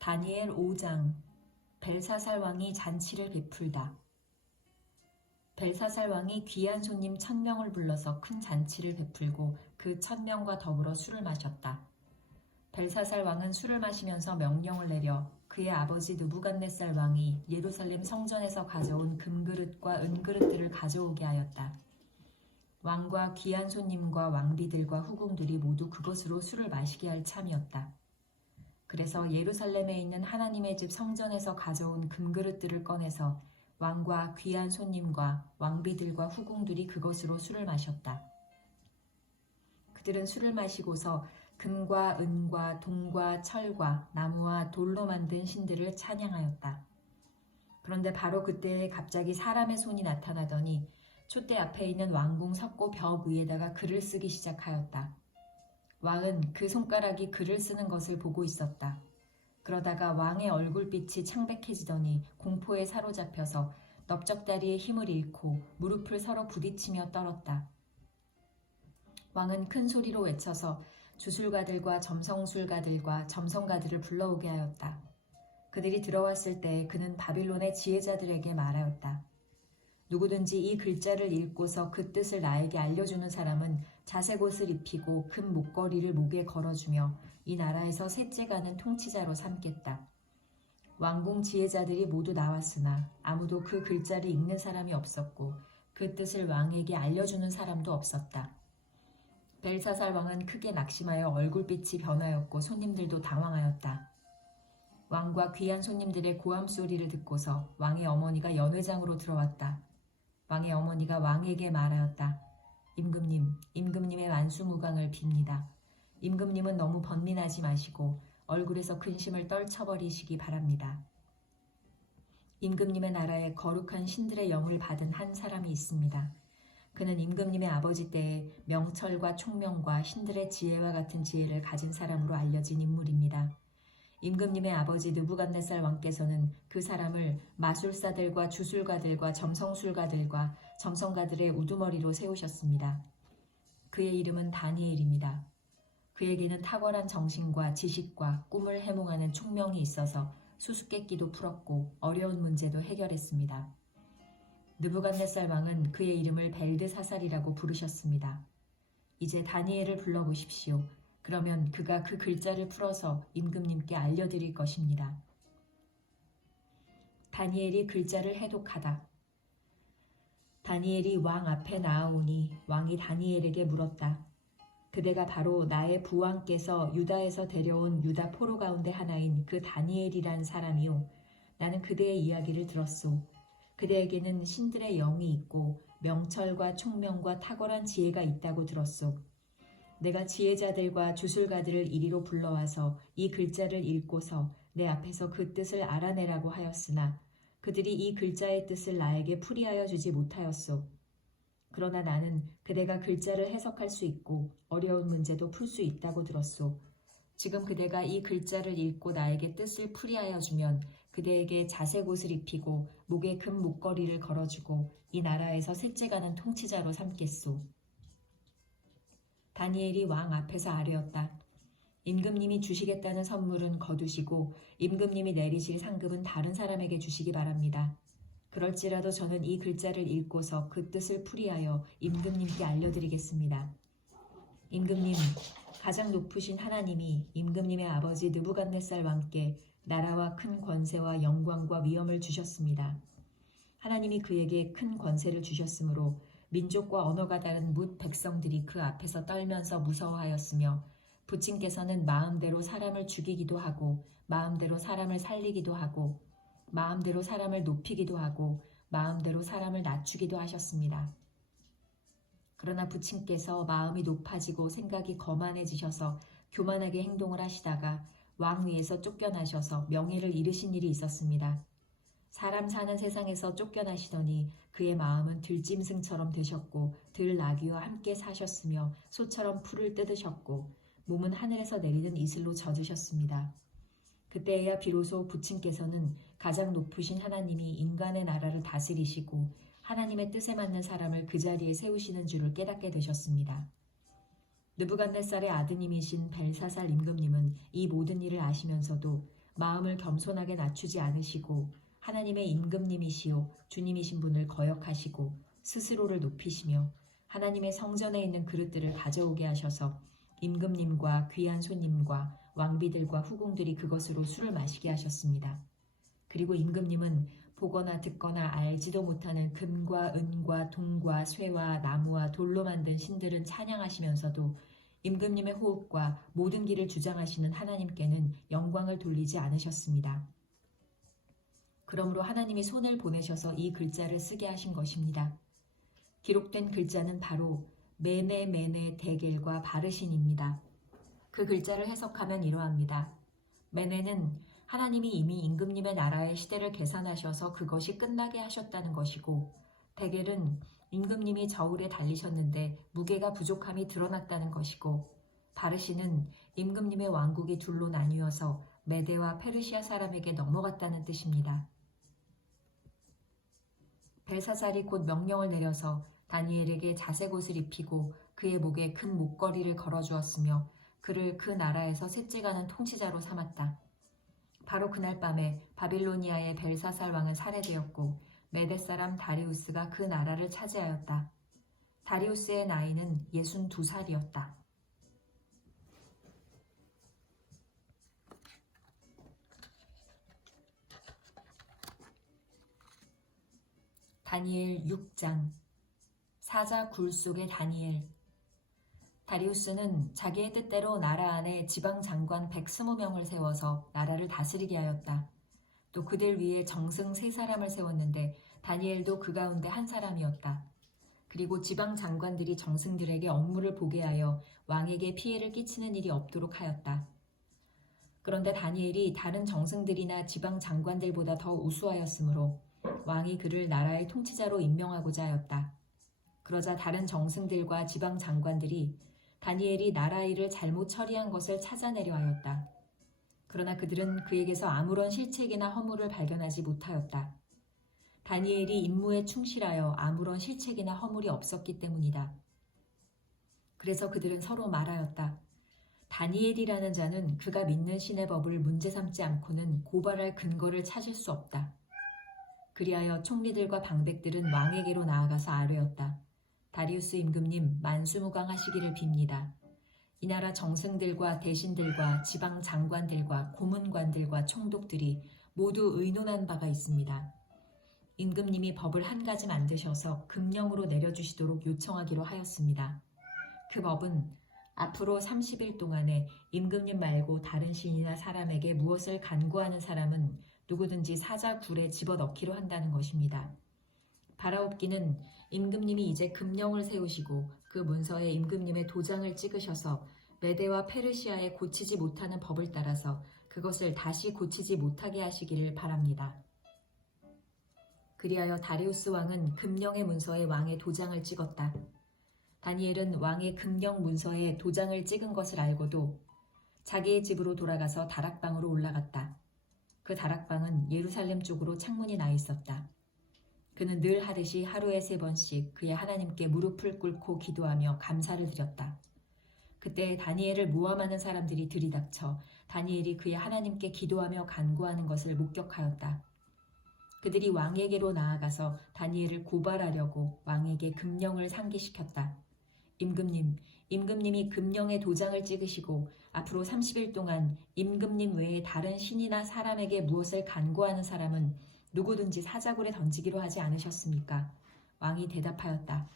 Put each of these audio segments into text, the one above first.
다니엘 5장 벨사살 왕이 잔치를 베풀다. 벨사살 왕이 귀한 손님 1000명을 불러서 큰 잔치를 베풀고 그 1000명과 더불어 술을 마셨다. 벨사살 왕은 술을 마시면서 명령을 내려 그의 아버지 느부갓네살 왕이 예루살렘 성전에서 가져온 금그릇과 은그릇들을 가져오게 하였다. 왕과 귀한 손님과 왕비들과 후궁들이 모두 그것으로 술을 마시게 할 참이었다. 그래서 예루살렘에 있는 하나님의 집 성전에서 가져온 금그릇들을 꺼내서 왕과 귀한 손님과 왕비들과 후궁들이 그것으로 술을 마셨다. 그들은 술을 마시고서 금과 은과 동과 철과 나무와 돌로 만든 신들을 찬양하였다. 그런데 바로 그때에 갑자기 사람의 손이 나타나더니 촛대 앞에 있는 왕궁 석고 벽 위에다가 글을 쓰기 시작하였다. 왕은 그 손가락이 글을 쓰는 것을 보고 있었다. 그러다가 왕의 얼굴빛이 창백해지더니 공포에 사로잡혀서 넓적다리의 힘을 잃고 무릎을 서로 부딪히며 떨었다. 왕은 큰 소리로 외쳐서 주술가들과 점성술가들과 점성가들을 불러오게 하였다. 그들이 들어왔을 때 그는 바빌론의 지혜자들에게 말하였다. 누구든지 이 글자를 읽고서 그 뜻을 나에게 알려주는 사람은 자색 옷을 입히고 금 목걸이를 목에 걸어주며 이 나라에서 셋째 가는 통치자로 삼겠다. 왕궁 지혜자들이 모두 나왔으나 아무도 그 글자를 읽는 사람이 없었고 그 뜻을 왕에게 알려주는 사람도 없었다. 벨사살 왕은 크게 낙심하여 얼굴빛이 변하였고 손님들도 당황하였다. 왕과 귀한 손님들의 고함 소리를 듣고서 왕의 어머니가 연회장으로 들어왔다. 왕의 어머니가 왕에게 말하였다. 임금님의 만수무강을 빕니다. 임금님은 너무 번민하지 마시고 얼굴에서 근심을 떨쳐버리시기 바랍니다. 임금님의 나라에 거룩한 신들의 영을 받은 한 사람이 있습니다. 그는 임금님의 아버지 때에 명철과 총명과 신들의 지혜와 같은 지혜를 가진 사람으로 알려진 인물입니다. 임금님의 아버지 느부갓네살 왕께서는 그 사람을 마술사들과 주술가들과 점성술가들과 점성가들의 우두머리로 세우셨습니다. 그의 이름은 다니엘입니다. 그에게는 탁월한 정신과 지식과 꿈을 해몽하는 총명이 있어서 수수께끼도 풀었고 어려운 문제도 해결했습니다. 느부갓네살 왕은 그의 이름을 벨드사살이라고 부르셨습니다. 이제 다니엘을 불러보십시오. 그러면 그가 그 글자를 풀어서 임금님께 알려드릴 것입니다. 다니엘이 글자를 해독하다. 다니엘이 왕 앞에 나아오니 왕이 다니엘에게 물었다. 그대가 바로 나의 부왕께서 유다에서 데려온 유다 포로 가운데 하나인 그 다니엘이란 사람이요. 나는 그대의 이야기를 들었소. 그대에게는 신들의 영이 있고 명철과 총명과 탁월한 지혜가 있다고 들었소. 내가 지혜자들과 주술가들을 이리로 불러와서 이 글자를 읽고서 내 앞에서 그 뜻을 알아내라고 하였으나 그들이 이 글자의 뜻을 나에게 풀이하여 주지 못하였소. 그러나 나는 그대가 글자를 해석할 수 있고 어려운 문제도 풀 수 있다고 들었소. 지금 그대가 이 글자를 읽고 나에게 뜻을 풀이하여 주면 그대에게 자색 옷을 입히고 목에 금 목걸이를 걸어주고 이 나라에서 셋째 가는 통치자로 삼겠소. 다니엘이 왕 앞에서 아뢰었다. 임금님이 주시겠다는 선물은 거두시고 임금님이 내리실 상급은 다른 사람에게 주시기 바랍니다. 그럴지라도 저는 이 글자를 읽고서 그 뜻을 풀이하여 임금님께 알려드리겠습니다. 임금님, 가장 높으신 하나님이 임금님의 아버지 느부갓네살 왕께 나라와 큰 권세와 영광과 위엄을 주셨습니다. 하나님이 그에게 큰 권세를 주셨으므로 민족과 언어가 다른 뭇 백성들이 그 앞에서 떨면서 무서워하였으며 부친께서는 마음대로 사람을 죽이기도 하고 마음대로 사람을 살리기도 하고 마음대로 사람을 높이기도 하고 마음대로 사람을 낮추기도 하셨습니다. 그러나 부친께서 마음이 높아지고 생각이 거만해지셔서 교만하게 행동을 하시다가 왕 위에서 쫓겨나셔서 명예를 잃으신 일이 있었습니다. 사람 사는 세상에서 쫓겨나시더니 그의 마음은 들짐승처럼 되셨고 들나귀와 함께 사셨으며 소처럼 풀을 뜯으셨고 몸은 하늘에서 내리는 이슬로 젖으셨습니다. 그때에야 비로소 부친께서는 가장 높으신 하나님이 인간의 나라를 다스리시고 하나님의 뜻에 맞는 사람을 그 자리에 세우시는 줄을 깨닫게 되셨습니다. 느부갓네살의 아드님이신 벨사살 임금님은 이 모든 일을 아시면서도 마음을 겸손하게 낮추지 않으시고 하나님의 임금님이시요 주님이신 분을 거역하시고 스스로를 높이시며 하나님의 성전에 있는 그릇들을 가져오게 하셔서 임금님과 귀한 손님과 왕비들과 후궁들이 그것으로 술을 마시게 하셨습니다. 그리고 임금님은 보거나 듣거나 알지도 못하는 금과 은과 동과 쇠와 나무와 돌로 만든 신들은 찬양하시면서도 임금님의 호흡과 모든 길을 주장하시는 하나님께는 영광을 돌리지 않으셨습니다. 그러므로 하나님이 손을 보내셔서 이 글자를 쓰게 하신 것입니다. 기록된 글자는 바로 메네 데겔과 바르신입니다. 그 글자를 해석하면 이러합니다. 메네는 하나님이 이미 임금님의 나라의 시대를 계산하셔서 그것이 끝나게 하셨다는 것이고, 데겔은 임금님이 저울에 달리셨는데 무게가 부족함이 드러났다는 것이고, 바르신은 임금님의 왕국이 둘로 나뉘어서 메데와 페르시아 사람에게 넘어갔다는 뜻입니다. 벨사살이 곧 명령을 내려서 다니엘에게 자색 옷을 입히고 그의 목에 큰 목걸이를 걸어주었으며 그를 그 나라에서 셋째가는 통치자로 삼았다. 바로 그날 밤에 바빌로니아의 벨사살 왕은 살해되었고 메대 사람 다리우스가 그 나라를 차지하였다. 다리우스의 나이는 62살이었다. 다니엘 6장 사자 굴 속의 다니엘. 다리우스는 자기의 뜻대로 나라 안에 지방 장관 120명을 세워서 나라를 다스리게 하였다. 또 그들 위에 정승 3사람을 세웠는데 다니엘도 그 가운데 한 사람이었다. 그리고 지방 장관들이 정승들에게 업무를 보게 하여 왕에게 피해를 끼치는 일이 없도록 하였다. 그런데 다니엘이 다른 정승들이나 지방 장관들보다 더 우수하였으므로 왕이 그를 나라의 통치자로 임명하고자 하였다. 그러자 다른 정승들과 지방 장관들이 다니엘이 나라 일을 잘못 처리한 것을 찾아내려 하였다. 그러나 그들은 그에게서 아무런 실책이나 허물을 발견하지 못하였다. 다니엘이 임무에 충실하여 아무런 실책이나 허물이 없었기 때문이다. 그래서 그들은 서로 말하였다. 다니엘이라는 자는 그가 믿는 신의 법을 문제 삼지 않고는 고발할 근거를 찾을 수 없다. 그리하여 총리들과 방백들은 왕에게로 나아가서 아뢰었다. 다리우스 임금님 만수무강하시기를 빕니다. 이 나라 정승들과 대신들과 지방 장관들과 고문관들과 총독들이 모두 의논한 바가 있습니다. 임금님이 법을 한 가지 만드셔서 금령으로 내려주시도록 요청하기로 하였습니다. 그 법은 앞으로 30일 동안에 임금님 말고 다른 신이나 사람에게 무엇을 간구하는 사람은 누구든지 사자 굴에 집어넣기로 한다는 것입니다. 바라옵기는 임금님이 이제 금령을 세우시고 그 문서에 임금님의 도장을 찍으셔서 메대와 페르시아에 고치지 못하는 법을 따라서 그것을 다시 고치지 못하게 하시기를 바랍니다. 그리하여 다리우스 왕은 금령의 문서에 왕의 도장을 찍었다. 다니엘은 왕의 금령 문서에 도장을 찍은 것을 알고도 자기의 집으로 돌아가서 다락방으로 올라갔다. 그 다락방은 예루살렘 쪽으로 창문이 나 있었다. 그는 늘 하듯이 하루에 3번씩 그의 하나님께 무릎을 꿇고 기도하며 감사를 드렸다. 그때 다니엘을 모함하는 사람들이 들이닥쳐 다니엘이 그의 하나님께 기도하며 간구하는 것을 목격하였다. 그들이 왕에게로 나아가서 다니엘을 고발하려고 왕에게 금령을 상기시켰다. 임금님이 금령의 도장을 찍으시고 앞으로 30일 동안 임금님 외에 다른 신이나 사람에게 무엇을 간구하는 사람은 누구든지 사자굴에 던지기로 하지 않으셨습니까? 왕이 대답하였다.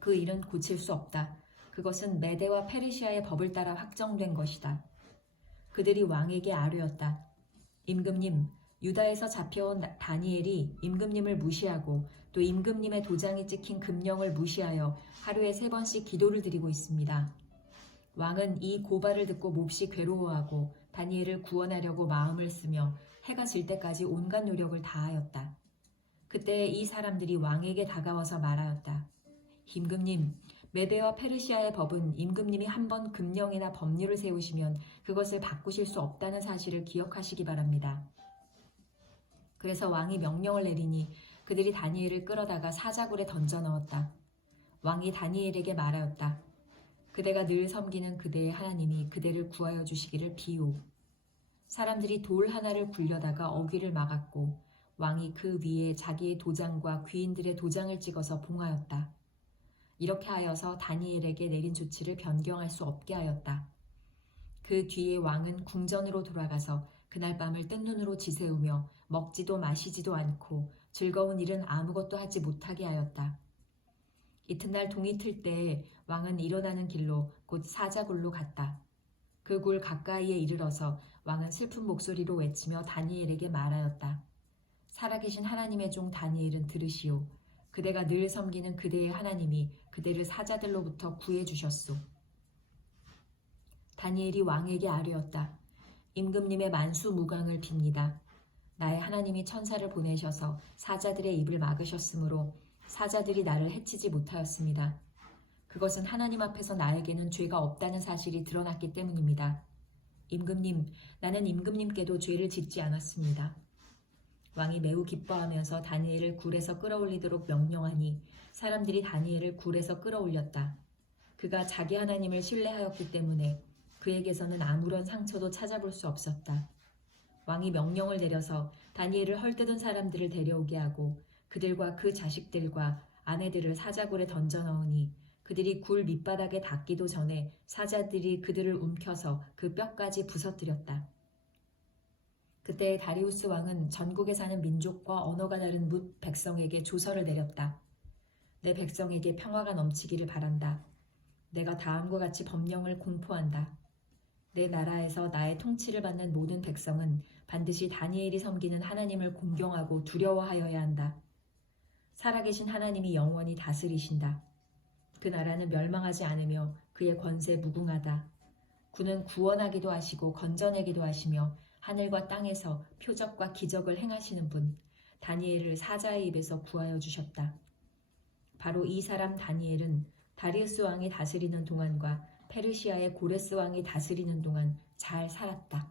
그 일은 고칠 수 없다. 그것은 메대와 페르시아의 법을 따라 확정된 것이다. 그들이 왕에게 아뢰었다. 임금님, 유다에서 잡혀온 다니엘이 임금님을 무시하고 또 임금님의 도장이 찍힌 금령을 무시하여 하루에 3번씩 기도를 드리고 있습니다. 왕은 이 고발을 듣고 몹시 괴로워하고 다니엘을 구원하려고 마음을 쓰며 해가 질 때까지 온갖 노력을 다하였다. 그때 이 사람들이 왕에게 다가와서 말하였다. 임금님, 메대와 페르시아의 법은 임금님이 한번 금령이나 법률을 세우시면 그것을 바꾸실 수 없다는 사실을 기억하시기 바랍니다. 그래서 왕이 명령을 내리니 그들이 다니엘을 끌어다가 사자굴에 던져 넣었다. 왕이 다니엘에게 말하였다. 그대가 늘 섬기는 그대의 하나님이 그대를 구하여 주시기를 비오. 사람들이 돌 하나를 굴려다가 어귀를 막았고 왕이 그 위에 자기의 도장과 귀인들의 도장을 찍어서 봉하였다. 이렇게 하여서 다니엘에게 내린 조치를 변경할 수 없게 하였다. 그 뒤에 왕은 궁전으로 돌아가서 그날 밤을 뜬 눈으로 지새우며 먹지도 마시지도 않고 즐거운 일은 아무것도 하지 못하게 하였다. 이튿날 동이 틀 때에 왕은 일어나는 길로 곧 사자굴로 갔다. 그 굴 가까이에 이르러서 왕은 슬픈 목소리로 외치며 다니엘에게 말하였다. 살아계신 하나님의 종 다니엘은 들으시오. 그대가 늘 섬기는 그대의 하나님이 그대를 사자들로부터 구해주셨소. 다니엘이 왕에게 아뢰었다. 임금님의 만수무강을 빕니다. 나의 하나님이 천사를 보내셔서 사자들의 입을 막으셨으므로 사자들이 나를 해치지 못하였습니다. 그것은 하나님 앞에서 나에게는 죄가 없다는 사실이 드러났기 때문입니다. 임금님, 나는 임금님께도 죄를 짓지 않았습니다. 왕이 매우 기뻐하면서 다니엘을 굴에서 끌어올리도록 명령하니 사람들이 다니엘을 굴에서 끌어올렸다. 그가 자기 하나님을 신뢰하였기 때문에 그에게서는 아무런 상처도 찾아볼 수 없었다. 왕이 명령을 내려서 다니엘을 헐뜯은 사람들을 데려오게 하고 그들과 그 자식들과 아내들을 사자굴에 던져 넣으니 그들이 굴 밑바닥에 닿기도 전에 사자들이 그들을 움켜서 그 뼈까지 부서뜨렸다. 그때 다리우스 왕은 전국에 사는 민족과 언어가 다른 뭇 백성에게 조서를 내렸다. 내 백성에게 평화가 넘치기를 바란다. 내가 다음과 같이 법령을 공포한다. 내 나라에서 나의 통치를 받는 모든 백성은 반드시 다니엘이 섬기는 하나님을 공경하고 두려워하여야 한다. 살아계신 하나님이 영원히 다스리신다. 그 나라는 멸망하지 않으며 그의 권세 무궁하다. 그는 구원하기도 하시고 건져내기도 하시며 하늘과 땅에서 표적과 기적을 행하시는 분, 다니엘을 사자의 입에서 구하여 주셨다. 바로 이 사람 다니엘은 다리우스 왕이 다스리는 동안과 페르시아의 고레스 왕이 다스리는 동안 잘 살았다.